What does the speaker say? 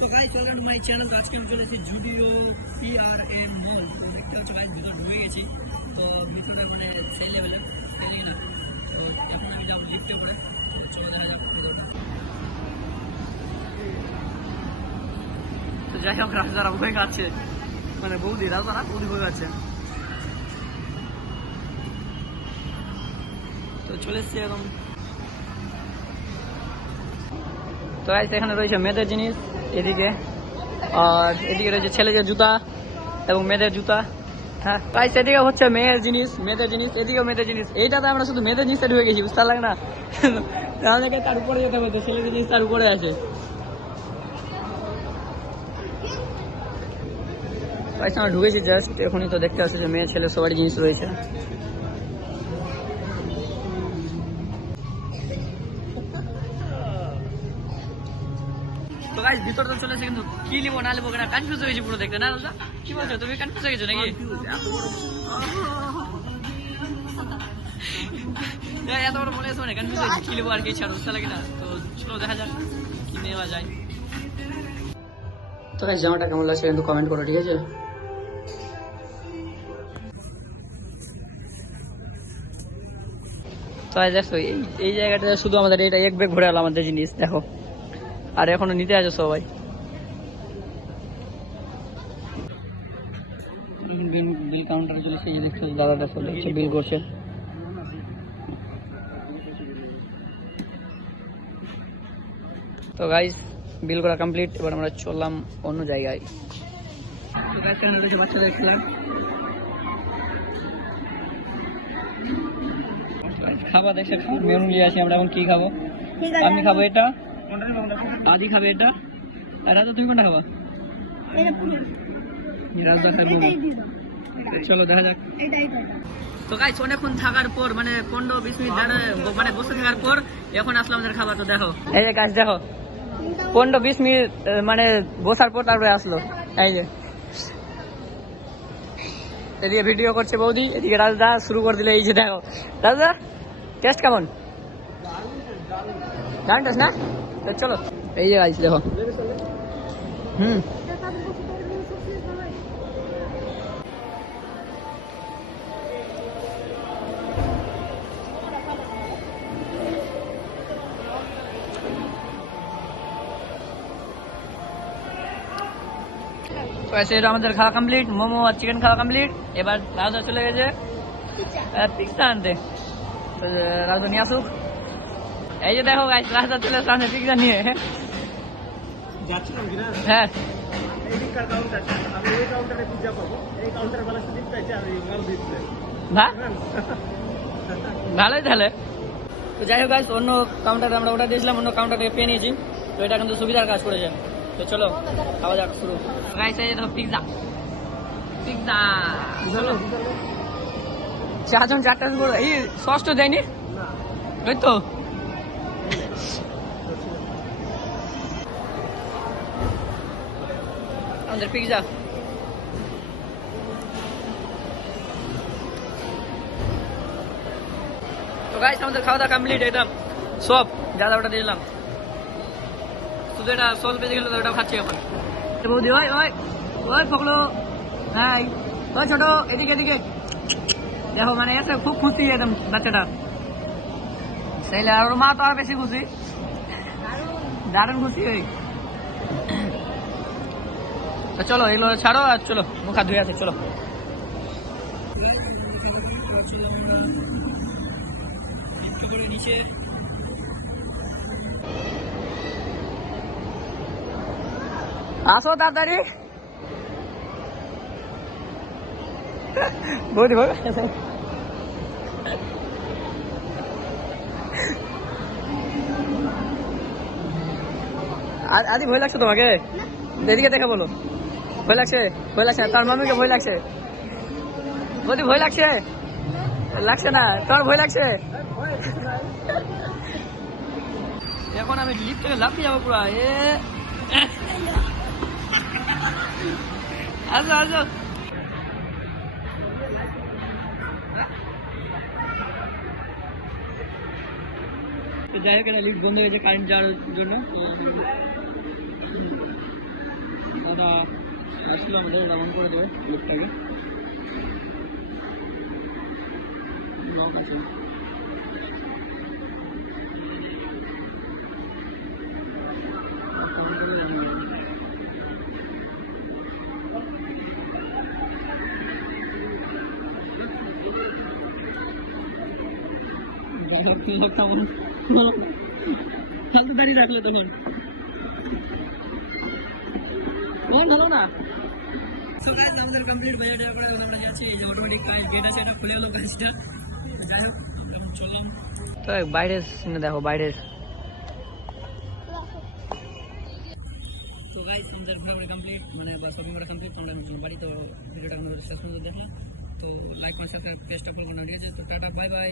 তো guys welcome to my channel. আজকে আমি চলে এসেছি জুডিও PRN মল। তো দেখতে হচ্ছে গাইস ভিতরে ঢুকে গেছি। তো ভিতরে মানে সেই লেভেলের জানি না। তো এখন আমি যাবো লিফটে করে, চলে দেখা যাক। তো যাই হোক রাজদারা ভয় খাচ্ছে, মানে বৌদি রাজদারা বৌদি ভয় খাচ্ছে। তো চলে এসছি এখন। তো গাইস এখানে রয়েছে মেয়েদের জিনিস এদিকে, আর এদিকে রয়েছে ছেলেদের জুতা এবং মেয়েদের জুতা। হ্যাঁ গাইস এদিকে হচ্ছে মেয়ের জিনিস, মেয়েদের জিনিস, এদিকেও মেয়েদের জিনিস। এইটাতে আমরা শুধু মেয়েদের জিনিসটা ঢুকে গেছি, বুঝতে পারলাম না। তাহলে তার উপরে যেতে হবে, তো ছেলেদের জিনিস তার উপরে আছে। গাইস আমরা ঢুকেছি জাস্ট এখনই, তো দেখতে আসছে যে মেয়ে ছেলে সবারই জিনিস রয়েছে। তো গাইস ভিতরে তো চলে এসে, কিন্তু কি নিবো না নিবো কেনা কনফিউজ হয়ে গেছি পুরো দেখতে। না দাদা কি বলছো, তুমি কনফিউজ হয়ে গেছো নাকি? এত বড় মনে আছে মানে কনফিউজ হয়েছি কি নিবো আর কি ছাড় বুঝতে লাগে না। তো চলো দেখা যাক কি নেওয়া যায়। তো গাইস জামাটা কেমন লাগছে কিন্তু কমেন্ট করো, ঠিক আছে? তো গাইস দেখো এই জায়গাটা শুধু আমাদের এটা এক ব্যাগ ভরে হলো আমাদের জিনিস, দেখো। আর এখনো নিতে আছে সবাই। বিল কাউন্টারে চলে সেই দেখতে দাদাটা চলে হচ্ছে বিল করছে। তো গাইস বিল করা কমপ্লিট, এবার আমরা চললাম অন্য জায়গায়। তো গাইস এখানে রয়েছে বাচ্চাদের খেলার খাবার, দেখছে মেনু নিয়ে আসি আমরা। এখন কি খাবো? আমি খাবো এটা, আদি খাবে এটা, আর রাজা তুমি কোনটা খাবা? রাজা খাবো। চলো দেখা যাক। তো গাইস অনেকক্ষণ থাকার পর, মানে 15-20 মিনিট মানে বসে থাকার পর এখন আসলাম আমাদের খাবার। তো দেখো এই যে গাইস দেখো 15-20 মিনিট মানে বসার পর তারপরে আসলো। এই যে এদিকে ভিডিও করছে বৌদি, এদিকে রাজদা শুরু করে দিল। এই যে দেখো রাজদা টেস্ট কেমন? দারুণ টেস্ট না? তো চলো এই যে গাইস দেখো। তো এটা আমাদের খাওয়া কমপ্লিট, মোমো আর চিকেন খাওয়া কমপ্লিট। এবার রাজা চলে গেছে পিৎজা আনতে। তো রাজা নিয়ে আসুক। এই যে দেখো গাইস রাজা চলে আসছে পিৎজা নিয়ে। হ্যাঁ ভালোই তাহলে। তো যাই হোক গাইস অন্য কাউন্টারে আমরা অর্ডার দিয়েছিলাম, অন্য কাউন্টারে পেয়ে নিয়েছি। তো এটা কিন্তু সুবিধার কাজ করেছে। তো চলো খাওয়া যাক শুরু। গাইস এই দেখো পিৎজা, পিৎজা চলো। 4 জন 4টা করে। এই সস তো দেয়নি, ওই তো আমাদের পিৎজা। তো গাইস আমাদের খাওয়া দাওয়া কমপ্লিট, একদম সব যা ওটা দিলাম, শুধু এটা সস বেজে গেল, ওটা খাচ্ছি এখন। বৌদি ওই ওই ওই পকলো, হ্যাঁ ওই ছোট এদিকে এদিকে দেখো, মানে এসে খুব খুশি একদম বাচ্চাটা। সেই আর মা তো আর বেশি খুশি, দারুণ খুশি ওই। তো চলো এগুলো ছাড়ো আর চলো মুখ হাত ধুয়ে আছে, চলো। নিচে আসো তাড়াতাড়ি। বৌদি ভয় আদি ভয় লাগছে তোমাকে? এদিকে দেখে বলো ভয় লাগছে? ভয় লাগছে না? তার মামিকে ভয় লাগছে? বৌদি ভয় লাগছে? লাগছে না তোর? ভয় লাগছে? এখন আমি লিফট থেকে লাফিয়ে যাবো পুরা। আসো আসো। তো যাই হোক এটা লিফট বন্ধ হয়েছে কারেন্ট যাওয়ার জন্য। দাদা আসলো আমাদের, অন করে দেবে লোকটাকে। লক আছে, অন করলে জানা যাবে। লোকটা বলো ফালতু দাঁড়িয়ে রাখলে তখন ভালো না। সো গাইস আমাদের কমপ্লিট হয়ে যাওয়ার পরে আমরা যাচ্ছি, এই যে অটোমেটিক গেট আছে এটা খুলে গেলো গাছটা। যাই হোক আমরা চললাম। তো বাইরের সিনে দেখো বাইরের। তো গাইস আমাদের ঘোরা কমপ্লিট, মানে শপিং করা কমপ্লিট, আমরা বাড়ি। তো ভিডিওটা আপনাদের শেষ পর্যন্ত দেখলাম, তো লাইক কমেন্ট সাবস্ক্রাইব পেজটা ফলো করুন, ঠিক আছে? তো টাটা বাই বাই।